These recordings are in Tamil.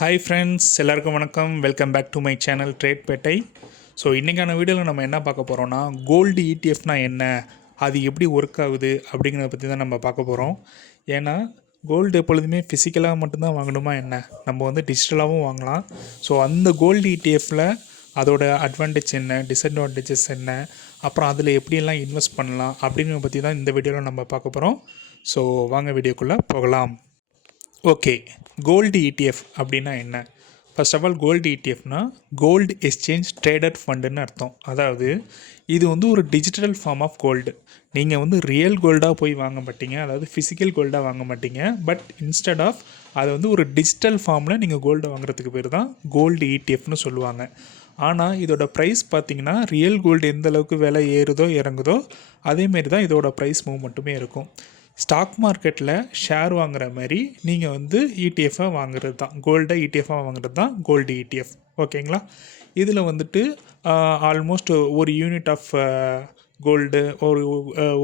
ஹாய் ஃப்ரெண்ட்ஸ், எல்லாருக்கும் வணக்கம். Welcome back to my channel trade Pettai. So இன்றைக்கான வீடியோவில் நம்ம என்ன பார்க்க போகிறோம்னா, கோல்டு இடிஎஃப்னா என்ன, அது எப்படி ஒர்க் ஆகுது அப்படிங்கிறத பற்றி தான் நம்ம பார்க்க போகிறோம். ஏன்னா கோல்டு எப்பொழுதுமே ஃபிசிக்கலாக மட்டும்தான் வாங்கணுமா என்ன, நம்ம வந்து டிஜிட்டலாகவும் வாங்கலாம். ஸோ அந்த கோல்டு இடிஎஃப்பில் அதோட அட்வான்டேஜ் என்ன, டிஸ்அட்வான்டேஜஸ் என்ன, அப்புறம் அதில் எப்படியெல்லாம் இன்வெஸ்ட் பண்ணலாம் அப்படிங்கிறத பற்றி தான் இந்த வீடியோவில் நம்ம பார்க்க போகிறோம். ஸோ வாங்க வீடியோக்குள்ளே போகலாம். ஓகே, கோல்டு இடிஎஃப் அப்படின்னா என்ன? ஃபர்ஸ்ட் ஆஃப் ஆல் கோல்டு இடிஎஃப்னா கோல்டு எக்ஸ்சேஞ்ச் ட்ரேடட் ஃபண்டுன்னு அர்த்தம். அதாவது இது வந்து ஒரு டிஜிட்டல் ஃபார்ம் ஆஃப் கோல்டு. நீங்கள் வந்து ரியல் கோல்டாக போய் வாங்க மாட்டீங்க, அதாவது ஃபிசிக்கல் கோல்டாக வாங்க மாட்டீங்க. பட் இன்ஸ்டெட் ஆஃப் அதை வந்து ஒரு டிஜிட்டல் ஃபார்மில் நீங்கள் கோல்டை வாங்குறதுக்கு பேர் தான் கோல்டு இடிஎஃப்னு சொல்லுவாங்க. ஆனால் இதோட ப்ரைஸ் பார்த்திங்கன்னா ரியல் கோல்டு எந்த அளவுக்கு விலை ஏறுதோ இறங்குதோ அதேமாரி தான் இதோட ப்ரைஸ் மூவ் மட்டுமே இருக்கும். ஸ்டாக் மார்க்கெட்டில் ஷேர் வாங்குற மாதிரி நீங்கள் வந்து இடிஎஃப்பாக வாங்குறது தான், கோல்டை இடிஎஃப்பாக வாங்குறது தான் கோல்டு இடிஎஃப். ஓகேங்களா? இதில் வந்துட்டு ஆல்மோஸ்ட் ஒரு யூனிட் ஆஃப் கோல்டு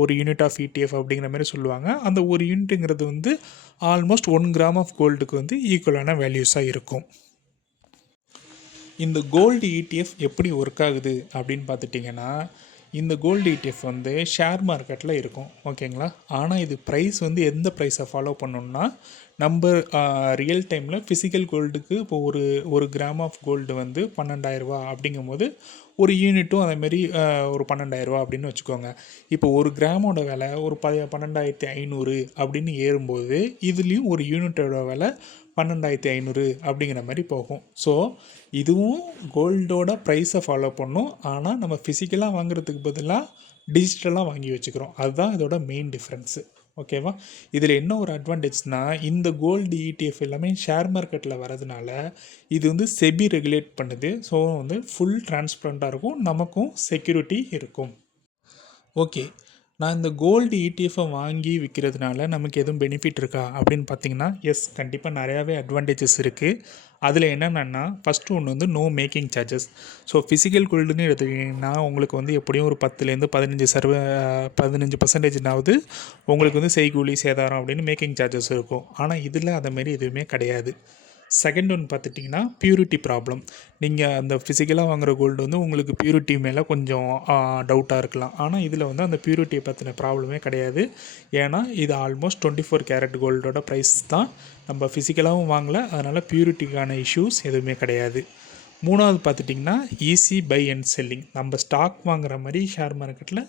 ஒரு யூனிட் ஆஃப் இடிஎஃப் அப்படிங்கிற மாதிரி சொல்லுவாங்க. அந்த ஒரு யூனிட்டுங்கிறது வந்து ஆல்மோஸ்ட் 1 கிராம் ஆஃப் கோல்டுக்கு வந்து ஈக்குவலான வேல்யூஸாக இருக்கும். இந்த கோல்டு இடிஎஃப் எப்படி ஒர்க் ஆகுது அப்படின்னு பார்த்துட்டிங்கன்னா, இந்த கோல்டு இடிஎஃப் வந்து ஷேர் மார்க்கெட்டில் இருக்கும். ஓகேங்களா? ஆனால் இது ப்ரைஸ் வந்து எந்த ப்ரைஸை ஃபாலோ பண்ணணும்னா, நம்ம ரியல் டைமில் ஃபிசிக்கல் கோல்டுக்கு இப்போ ஒரு கிராம் ஆஃப் கோல்டு வந்து 12,000 அப்படிங்கும்போது ஒரு யூனிட்டும் அதேமாரி ஒரு 12,000 அப்படின்னு வச்சுக்கோங்க. இப்போ ஒரு கிராமோட விலை ஒரு 12,500 அப்படின்னு ஏறும்போது இதுலேயும் ஒரு யூனிட்டோட விலை 12,500 அப்படிங்கிற மாதிரி போகும். ஸோ இதுவும் கோல்டோட ப்ரைஸை ஃபாலோ பண்ணும். ஆனால் நம்ம ஃபிசிக்கலாக வாங்குறதுக்கு பதிலாக டிஜிட்டலாக வாங்கி வச்சுக்கிறோம். அதுதான் இதோட மெயின் டிஃப்ரென்ஸு. ஓகேவா? இதில் என்ன ஒரு அட்வான்டேஜ்னால், இந்த கோல்டு இடிஎஃப் எல்லாமே ஷேர் மார்க்கெட்டில் வரதுனால இது வந்து செபி ரெகுலேட் பண்ணுது. ஸோ வந்து ஃபுல் டிரான்ஸ்பரண்ட்டாக இருக்கும், நமக்கும் செக்யூரிட்டி இருக்கும். ஓகே, நான் இந்த கோல்டு இடிஎஃப்பை வாங்கி விற்கிறதுனால நமக்கு எதுவும் பெனிஃபிட் இருக்கா அப்படின்னு பார்த்தீங்கன்னா, எஸ், கண்டிப்பாக நிறையாவே அட்வான்டேஜஸ் இருக்குது. அதில் என்னென்னா, ஃபஸ்ட்டு ஒன்று வந்து no making charges. So physical கோல்டுன்னு எடுத்துக்கிட்டிங்கன்னா உங்களுக்கு வந்து எப்படியும் ஒரு 10லேருந்து 15% உங்களுக்கு வந்து செய்கூலி சேதாரம் அப்படின்னு மேக்கிங் சார்ஜஸ் இருக்கும். ஆனால் இதில் அதேமாரி எதுவுமே கிடையாது. செகண்ட் ஒன்று பார்த்துட்டிங்கன்னா பியூரிட்டி ப்ராப்ளம். நீங்கள் அந்த ஃபிசிக்கலாக வாங்குகிற கோல்டு வந்து உங்களுக்கு பியூரிட்டி மேலே கொஞ்சம் டவுட்டாக இருக்கலாம். ஆனால் இதில் வந்து அந்த பியூரிட்டியை பற்றின ப்ராப்ளமே கிடையாது. ஏன்னா இது ஆல்மோஸ்ட் 24 கேரட் கோல்டோட ப்ரைஸ் தான். நம்ம ஃபிசிக்கலாகவும் வாங்கலை, அதனால் பியூரிட்டிக்கான இஷ்யூஸ் எதுவுமே கிடையாது. மூணாவது பார்த்துட்டிங்கன்னா ஈஸி பை அண்ட் செல்லிங். நம்ம ஸ்டாக் வாங்குகிற மாதிரி ஷேர் மார்க்கெட்டில்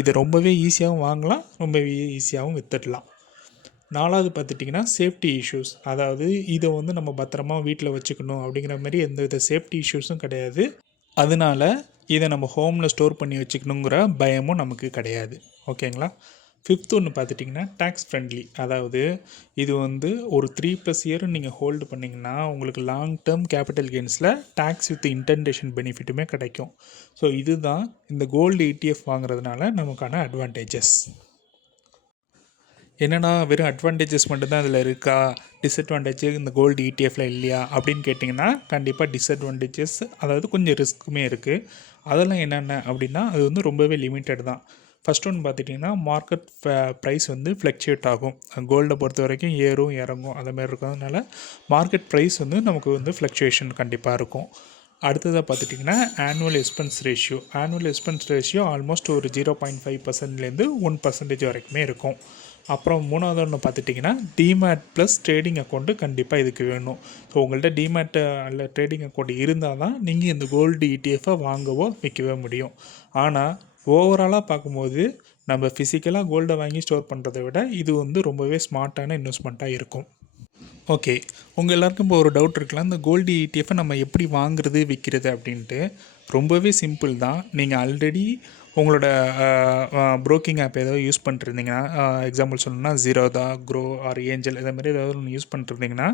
இதை ரொம்பவே ஈஸியாகவும் வாங்கலாம், ரொம்பவே ஈஸியாகவும் விற்றுடலாம். நாலாவது பார்த்துட்டிங்கன்னா சேஃப்டி இஷ்யூஸ். அதாவது இதை வந்து நம்ம பத்திரமா வீட்டில் வச்சுக்கணும் அப்படிங்கிற மாதிரி எந்த வித சேஃப்டி இஷ்யூஸும் கிடையாது. அதனால இதை நம்ம ஹோமில் ஸ்டோர் பண்ணி வச்சுக்கணுங்கிற பயமும் நமக்கு கிடையாது. ஓகேங்களா? ஃபிஃப்த் ஒன்று பார்த்துட்டிங்கன்னா டேக்ஸ் ஃப்ரெண்ட்லி. அதாவது இது வந்து ஒரு 3+ இயர் நீங்கள் ஹோல்டு பண்ணிங்கன்னா உங்களுக்கு லாங் டேர்ம் கேபிட்டல் கெயின்ஸில் டேக்ஸ் வித் இன்டென்டேஷன் பெனிஃபிட்டுமே கிடைக்கும். ஸோ இதுதான் இந்த கோல்டு இடிஎஃப் வாங்குறதுனால நமக்கான அட்வான்டேஜஸ். என்னென்னா வெறும் அட்வான்டேஜஸ் மட்டும்தான் அதில் இருக்கா, டிஸ்அட்வான்டேஜ் இந்த கோல்டு இடிஎஃப்பில் இல்லையா அப்படின்னு கேட்டிங்கன்னா, கண்டிப்பாக டிஸ்அட்வான்டேஜஸ், அதாவது கொஞ்சம் ரிஸ்க்குமே இருக்குது. அதெல்லாம் என்னென்ன அப்படின்னா, அது வந்து ரொம்பவே லிமிட்டட் தான். ஃபஸ்ட் ஒன்று பார்த்துட்டிங்கன்னா மார்க்கெட் ப்ரைஸ் வந்து ஃப்ளக்சுவேட் ஆகும். கோல்டை பொறுத்த வரைக்கும் ஏறும் இறங்கும் அதேமாதிரி இருக்கிறதுனால மார்க்கெட் ப்ரைஸ் வந்து நமக்கு வந்து ஃப்ளக்சுவேஷன் கண்டிப்பாக இருக்கும். அடுத்ததாக பார்த்துட்டிங்கன்னா ஆனுவல் எக்ஸ்பென்ஸ் ரேஷியோ ஆல்மோஸ்ட் ஒரு 0.5%லேருந்து 1% வரைக்குமே இருக்கும். அப்புறம் மூணாவது ஒன்று பார்த்துட்டிங்கன்னா டிமேட் ப்ளஸ் ட்ரேடிங் அக்கௌண்ட்டு கண்டிப்பாக இதுக்கு வேணும். ஸோ உங்கள்கிட்ட டிமேட் அல்ல ட்ரேடிங் அக்கௌண்ட் இருந்தால் தான் நீங்கள் இந்த கோல்டு இடிஎஃப்பை வாங்கவோ விற்கவே முடியும். ஆனால் ஓவராலாக பார்க்கும்போது நம்ம ஃபிசிக்கலாக கோல்டை வாங்கி ஸ்டோர் பண்ணுறதை விட இது வந்து ரொம்பவே ஸ்மார்ட்டான இன்வெஸ்ட்மெண்ட்டாக இருக்கும். ஓகே, உங்கள் எல்லாருக்கும் இப்போ ஒரு டவுட் இருக்கலாம், இந்த கோல்டு இடிஎஃப்பை நம்ம எப்படி வாங்குறது விற்கிறது அப்படின்ட்டு. ரொம்பவே சிம்பிள் தான். நீங்கள் ஆல்ரெடி உங்களோட ப்ரோக்கிங் ஆப் ஏதாவது யூஸ் பண்ணிருந்தீங்கன்னா, எக்ஸாம்பிள் சொல்லணும்னா ஜீரோதா, க்ரோ ஆர் ஏஞ்சல் இதை மாதிரி ஏதாவது ஒன்று யூஸ் பண்ணிருந்தீங்கன்னா,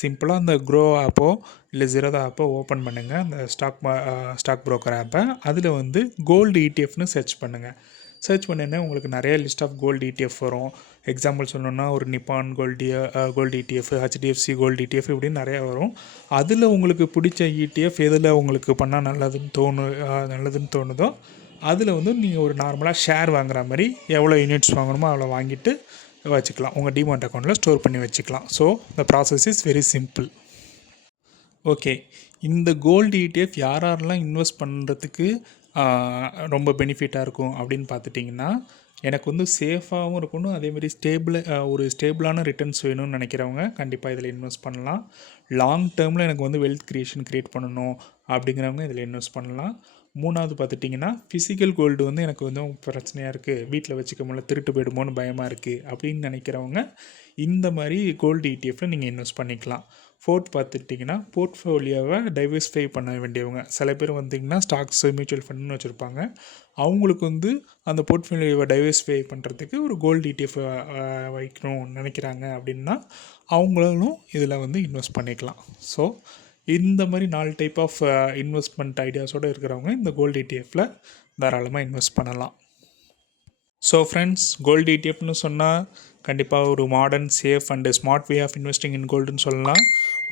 சிம்பிளாக அந்த க்ரோ ஆப்போ இல்லை ஜீரோதா ஆப்போ ஓப்பன் பண்ணுங்கள், அந்த ஸ்டாக் ப்ரோக்கர் ஆப்பை. அதில் வந்து கோல்டு இடிஎஃப்னு சர்ச் பண்ணுங்கள். சர்ச் பண்ணினா உங்களுக்கு நிறைய லிஸ்ட் ஆஃப் கோல்டு இடிஎஃப் வரும். எக்ஸாம்பிள் சொல்லணுன்னா ஒரு Nippon gold ETF, HDFC gold ETF இப்படின்னு நிறையா வரும். அதில் உங்களுக்கு பிடிச்ச இடிஎஃப் எதில் உங்களுக்கு பண்ணால் நல்லதுன்னு தோணுதோ அதில் வந்து நீங்கள் ஒரு நார்மலாக ஷேர் வாங்குற மாதிரி எவ்வளோ யூனிட்ஸ் வாங்கணுமோ அவ்வளோ வாங்கிட்டு வச்சுக்கலாம். உங்கள் டிமாட் அக்கௌண்ட்டில் ஸ்டோர் பண்ணி வச்சுக்கலாம். So the process is very simple. Okay. இந்த கோல்டு ETF யாரெல்லாம் இன்வெஸ்ட் பண்ணுறதுக்கு ரொம்ப பெனிஃபிட்டாக இருக்கும் அப்படின்னு பார்த்துட்டிங்கன்னா, எனக்கு வந்து சேஃபாகவும் இருக்கணும், அதேமாரி ஒரு ஸ்டேபிளான ரிட்டர்ன்ஸ் வேணும்னு நினைக்கிறவங்க கண்டிப்பாக இதில் இன்வெஸ்ட் பண்ணலாம். லாங் டேர்மில் எனக்கு வந்து வெல்த் கிரியேட் பண்ணணும் அப்படிங்கிறவங்க இதில் இன்வெஸ்ட் பண்ணலாம். 3வது பார்த்துட்டிங்கன்னா, ஃபிசிக்கல் கோல்டு வந்து எனக்கு வந்து பிரச்சனையாக இருக்குது, வீட்டில் வச்சுக்க முடியல, திருட்டு போயிடுமோன்னு பயமாக இருக்குது அப்படின்னு நினைக்கிறவங்க இந்த மாதிரி கோல்டு ETFல நீங்கள் இன்வெஸ்ட் பண்ணிக்கலாம். 4th பார்த்துட்டிங்கன்னா, போர்ட்ஃபோலியோவை டைவர்சிஃபை பண்ண வேண்டியவங்க. சில பேர் வந்திங்கன்னா ஸ்டாக்ஸ், மியூச்சுவல் ஃபண்டுன்னு வச்சுருப்பாங்க. அவங்களுக்கு வந்து அந்த போர்ட்ஃபோலியோவை டைவர்சிஃபை பண்ணுறதுக்கு ஒரு கோல்டு ETF வைக்கணும்னு நினைக்கிறாங்க அப்படின்னா, அவங்களும் இதில் வந்து இன்வெஸ்ட் பண்ணிக்கலாம். ஸோ இந்த மாதிரி 4 டைப் ஆஃப் இன்வெஸ்ட்மெண்ட் ஐடியாஸோடு இருக்கிறவங்க இந்த கோல்டு ETFல தாராளமாக இன்வெஸ்ட் பண்ணலாம். ஸோ ஃப்ரெண்ட்ஸ், கோல்டு ETFன்னு சொன்னால் கண்டிப்பாக ஒரு modern, safe and smart way of investing in கோல்டுன்னு சொல்லலாம்.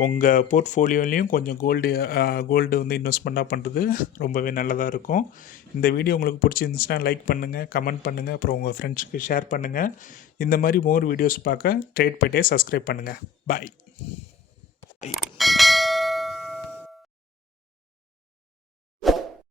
உங்கள் போர்ட்ஃபோலியோலையும் கொஞ்சம் கோல்டு வந்து இன்வெஸ்ட்மெண்ட்டாக பண்ணுறது ரொம்பவே நல்லதாக இருக்கும். இந்த வீடியோ உங்களுக்கு பிடிச்சிருந்துச்சுன்னா லைக் பண்ணுங்கள், கமெண்ட் பண்ணுங்கள், அப்புறம் உங்கள் ஃப்ரெண்ட்ஸுக்கு ஷேர் பண்ணுங்கள். இந்த மாதிரி மோர் வீடியோஸ் பார்க்க ட்ரேட் பைட்டே சப்ஸ்கிரைப் பண்ணுங்கள். பாய்.